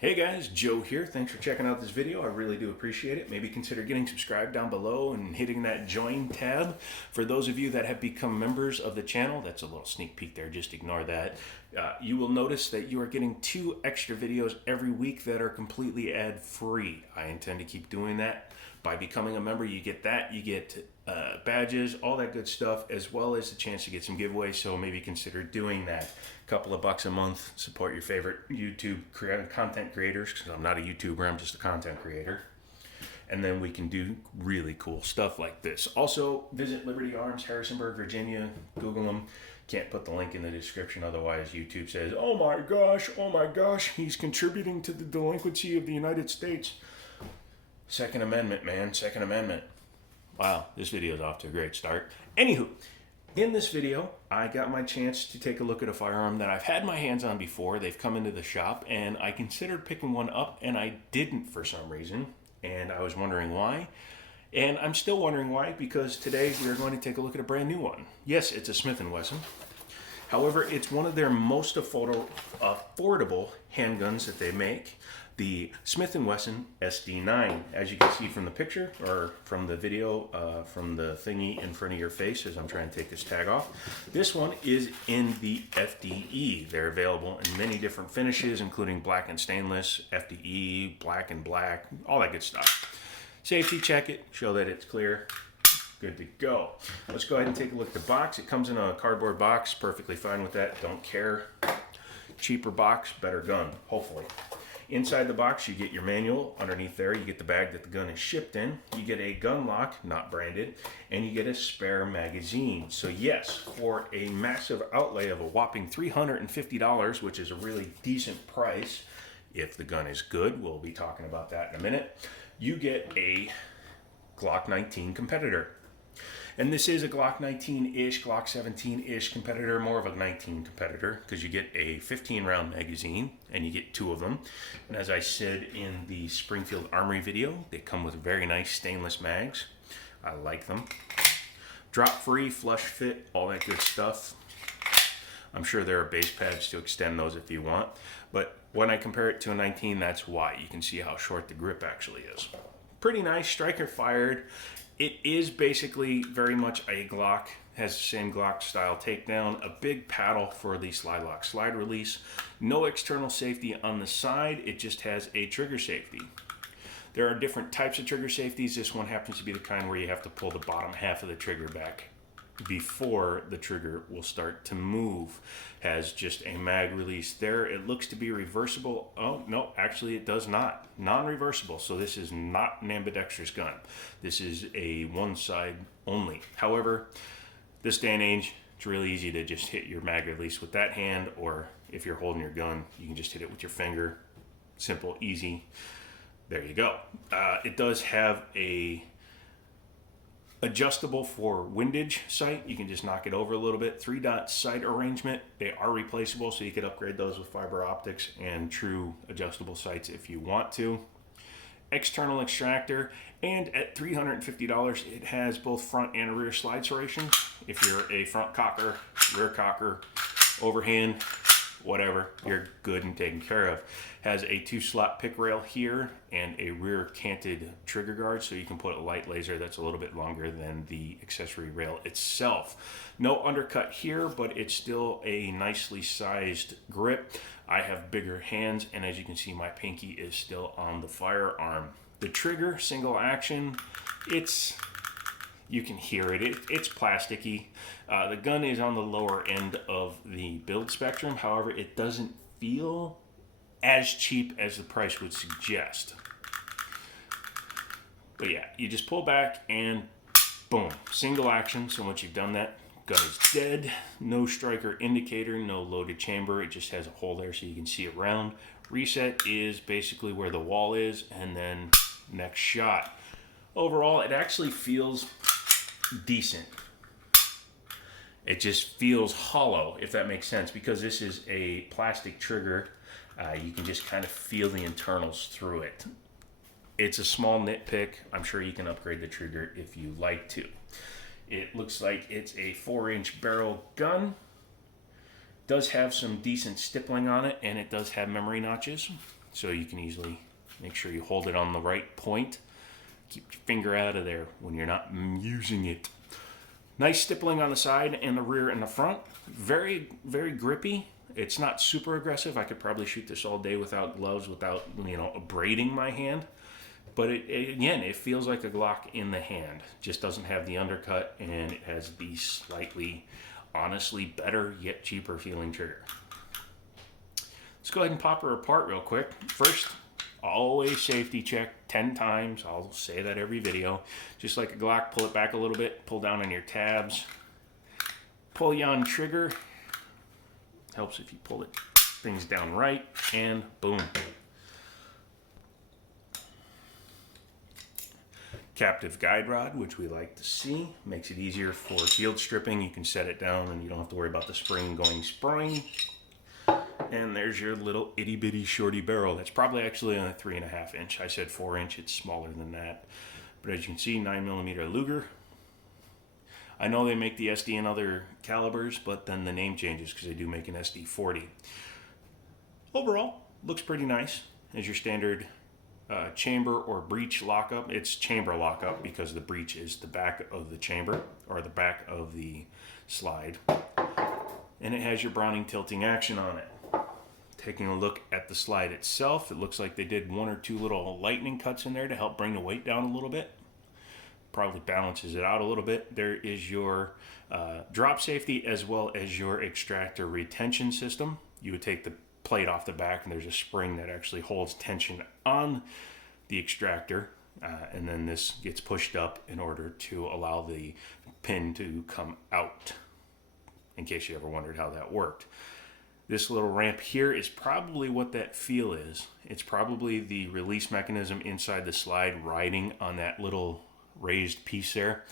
Hey guys, Joe here. Thanks for checking out this video. I really do appreciate it. Maybe consider getting subscribed down below and hitting that join tab. For those of you that have become members of the channel, that's a little sneak peek there, just ignore that. You will notice that you are getting 2 extra videos every week that are completely ad-free. I intend to keep doing that. By becoming a member, you get that, you get badges, all that good stuff, as well as the chance to get some giveaways, so maybe consider doing that. A couple of bucks a month, support your favorite YouTube content creators, because I'm not a YouTuber, I'm just a content creator. And then we can do really cool stuff like this. Also, visit Liberty Arms, Harrisonburg, Virginia. Google them. Can't put the link in the description, otherwise YouTube says, oh my gosh, he's contributing to the delinquency of the United States. Second Amendment, man. Second Amendment. Wow, this video is off to a great start. Anywho, in this video, I got my chance to take a look at a firearm that I've had my hands on before. They've come into the shop, and I considered picking one up, and I didn't for some reason. And I was wondering why. And I'm still wondering why, because today we are going to take a look at a brand new one. Yes, it's a Smith & Wesson. However, it's one of their most affordable handguns that they make. The Smith & Wesson SD9, as you can see from the picture, or from the video, from the thingy in front of your face as I'm trying to take this tag off. This one is in the FDE. They're available in many different finishes, including black and stainless, FDE, black and black, all that good stuff. Safety check it, show that it's clear. Good to go. Let's go ahead and take a look at the box. It comes in a cardboard box, perfectly fine with that, don't care. Cheaper box, better gun, hopefully. Inside the box, you get your manual. Underneath there, you get the bag that the gun is shipped in. You get a gun lock, not branded, and you get a spare magazine. So yes, for a massive outlay of a whopping $350, which is a really decent price, if the gun is good, we'll be talking about that in a minute, you get a Glock 19 competitor. And this is a Glock 19-ish, Glock 17-ish competitor, more of a 19 competitor, because you get a 15-round magazine, and you get 2 of them. And as I said in the Springfield Armory video, they come with very nice stainless mags. I like them. Drop-free, flush fit, all that good stuff. I'm sure there are base pads to extend those if you want. But when I compare it to a 19, that's why. You can see how short the grip actually is. Pretty nice, striker fired. It is basically very much a Glock, has the same Glock style takedown, a big paddle for the slide lock slide release, no external safety on the side, it just has a trigger safety. There are different types of trigger safeties. This one happens to be the kind where you have to pull the bottom half of the trigger back before the trigger will start to move. Has just a mag release there. It looks to be reversible. Oh no, actually it does not. Non-reversible, so this is not an ambidextrous gun. This is a one side only. However, this day and age, it's really easy to just hit your mag release with that hand, or if you're holding your gun, you can just hit it with your finger. Simple, easy. There you go. It does have a adjustable for Windage Sight. You can just knock it over a little bit. 3-dot sight arrangement. They are replaceable, so you could upgrade those with fiber optics and true adjustable sights if you want to. External extractor, and at $350 it has both front and rear slide serration. If you're a front cocker, rear cocker, overhand, whatever, you're good and taken care of. Has a 2-slot pick rail here and a rear canted trigger guard, so you can put a light laser that's a little bit longer than the accessory rail itself. No undercut here, but it's still a nicely sized grip. I have bigger hands, and as you can see, my pinky is still on the firearm. The trigger, single action, you can hear it. It's plasticky. The gun is on the lower end of the build spectrum. However, it doesn't feel as cheap as the price would suggest. But yeah, you just pull back and boom, single action. So once you've done that, gun is dead. No striker indicator, no loaded chamber. It just has a hole there so you can see around. Reset is basically where the wall is, and then next shot. Overall, it actually feels decent. It just feels hollow, if that makes sense, because this is a plastic trigger. You can just kind of feel the internals through it. It's a small nitpick. I'm sure you can upgrade the trigger if you like to. It looks like it's a 4-inch barrel gun. Does have some decent stippling on it, and it does have memory notches, so you can easily make sure you hold it on the right point. Keep your finger out of there when you're not using it. Nice stippling on the side and the rear and the front. Very, very grippy. It's not super aggressive. I could probably shoot this all day without gloves, without, abrading my hand. But again, it feels like a Glock in the hand. Just doesn't have the undercut, and it has the slightly, honestly, better yet cheaper feeling trigger. Let's go ahead and pop her apart real quick. First, always safety check 10 times. I'll say that every video. Just like a Glock, pull it back a little bit, pull down on your tabs. Pull you on trigger. Helps if you pull things down right, and boom. Captive guide rod, which we like to see. Makes it easier for field stripping. You can set it down and you don't have to worry about the spring going spring. And there's your little itty bitty shorty barrel. That's probably actually on a 3.5 inch. I said 4 inch, it's smaller than that. But as you can see, 9mm Luger. I know they make the SD in other calibers, but then the name changes because they do make an SD40. Overall, looks pretty nice as your standard chamber or breech lockup. It's chamber lockup because the breech is the back of the chamber or the back of the slide. And it has your Browning tilting action on it. Taking a look at the slide itself, it looks like they did 1 or 2 little lightning cuts in there to help bring the weight down a little bit. Probably balances it out a little bit. There is your drop safety as well as your extractor retention system. You would take the plate off the back, and there's a spring that actually holds tension on the extractor, and then this gets pushed up in order to allow the pin to come out, in case you ever wondered how that worked. This little ramp here is probably what that feel is. It's probably the release mechanism inside the slide riding on that little raised piece there,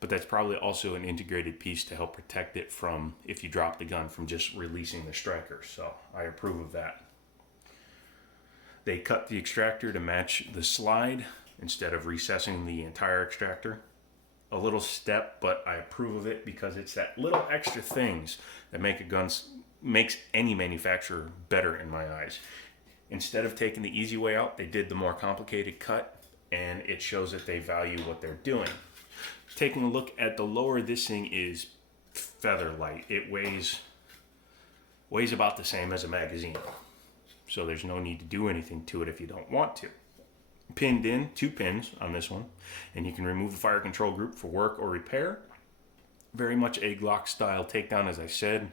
but that's probably also an integrated piece to help protect it from, if you drop the gun, from just releasing the striker. So I approve of that. They cut the extractor to match the slide instead of recessing the entire extractor. A little step, but I approve of it because it's that little extra things that makes any manufacturer better in my eyes. Instead of taking the easy way out, they did the more complicated cut, and it shows that they value what they're doing. Taking a look at the lower, this thing is feather light. It weighs about the same as a magazine. So there's no need to do anything to it if you don't want to. Pinned in, 2 pins on this one, and you can remove the fire control group for work or repair. Very much a Glock style takedown, as I said.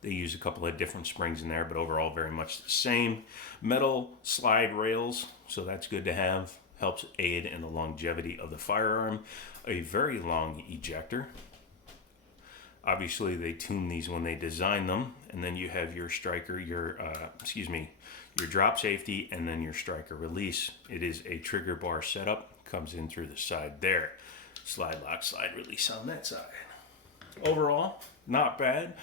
They use a couple of different springs in there, but overall very much the same. Metal slide rails, so that's good to have. Helps aid in the longevity of the firearm. A very long ejector. Obviously, they tune these when they design them, and then you have your striker, your drop safety, and then your striker release. It is a trigger bar setup. Comes in through the side there. Slide lock, slide release on that side. Overall, not bad.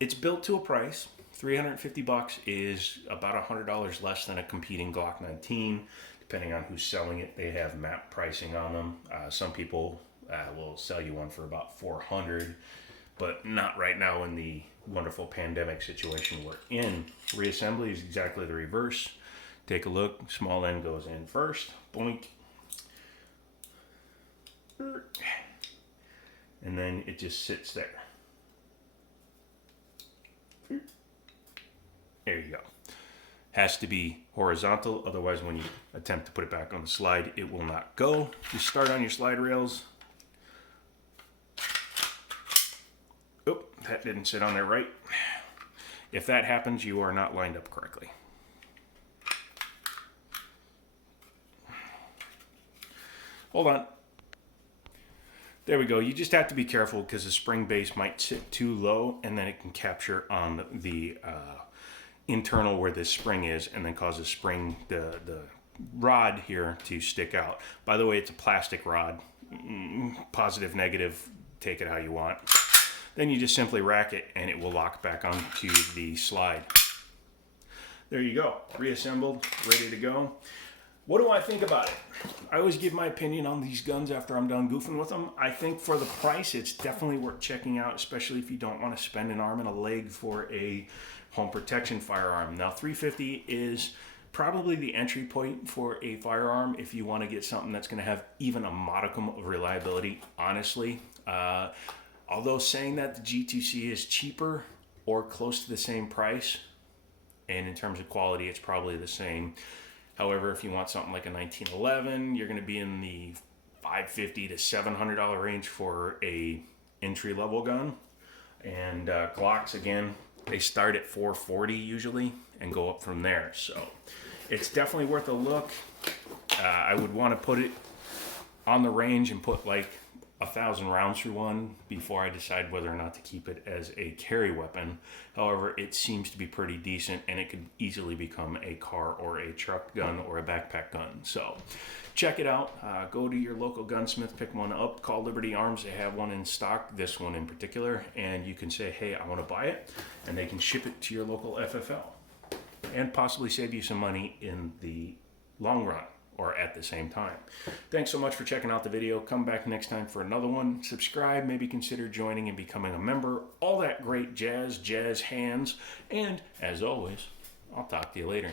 It's built to a price. $350 is about $100 less than a competing Glock 19. Depending on who's selling it, they have map pricing on them. Some people will sell you one for about $400, but not right now in the wonderful pandemic situation we're in. Reassembly is exactly the reverse. Take a look. Small end goes in first. Boink. And then it just sits there. There you go. Has to be horizontal, otherwise when you attempt to put it back on the slide, it will not go. You start on your slide rails. Oh, that didn't sit on there right. If that happens, you are not lined up correctly. Hold on. There we go. You just have to be careful because the spring base might sit too low, and then it can capture on the internal where this spring is, and then cause the spring, the rod here, to stick out. By the way, it's a plastic rod. Positive, negative, take it how you want. Then you just simply rack it, and it will lock back onto the slide. There you go. Reassembled, ready to go. What do I think about it? I always give my opinion on these guns after I'm done goofing with them. I think for the price, it's definitely worth checking out, especially if you don't want to spend an arm and a leg for a home protection firearm. Now, $350 is probably the entry point for a firearm if you want to get something that's going to have even a modicum of reliability, honestly. Although saying that the G2C is cheaper or close to the same price, and in terms of quality, it's probably the same. However, if you want something like a 1911, you're going to be in the $550 to $700 range for a entry-level gun. And Glocks, again, they start at $440 usually and go up from there. So it's definitely worth a look. I would want to put it on the range and put like 1,000 rounds through one before I decide whether or not to keep it as a carry weapon. However, it seems to be pretty decent, and it could easily become a car or a truck gun or a backpack gun. So check it out. Go to your local gunsmith, pick one up, call Liberty Arms. They have one in stock, this one in particular, and you can say, hey, I want to buy it, and they can ship it to your local FFL and possibly save you some money in the long run, or at the same time. Thanks so much for checking out the video. Come back next time for another one. Subscribe, maybe consider joining and becoming a member. All that great jazz hands. And as always, I'll talk to you later.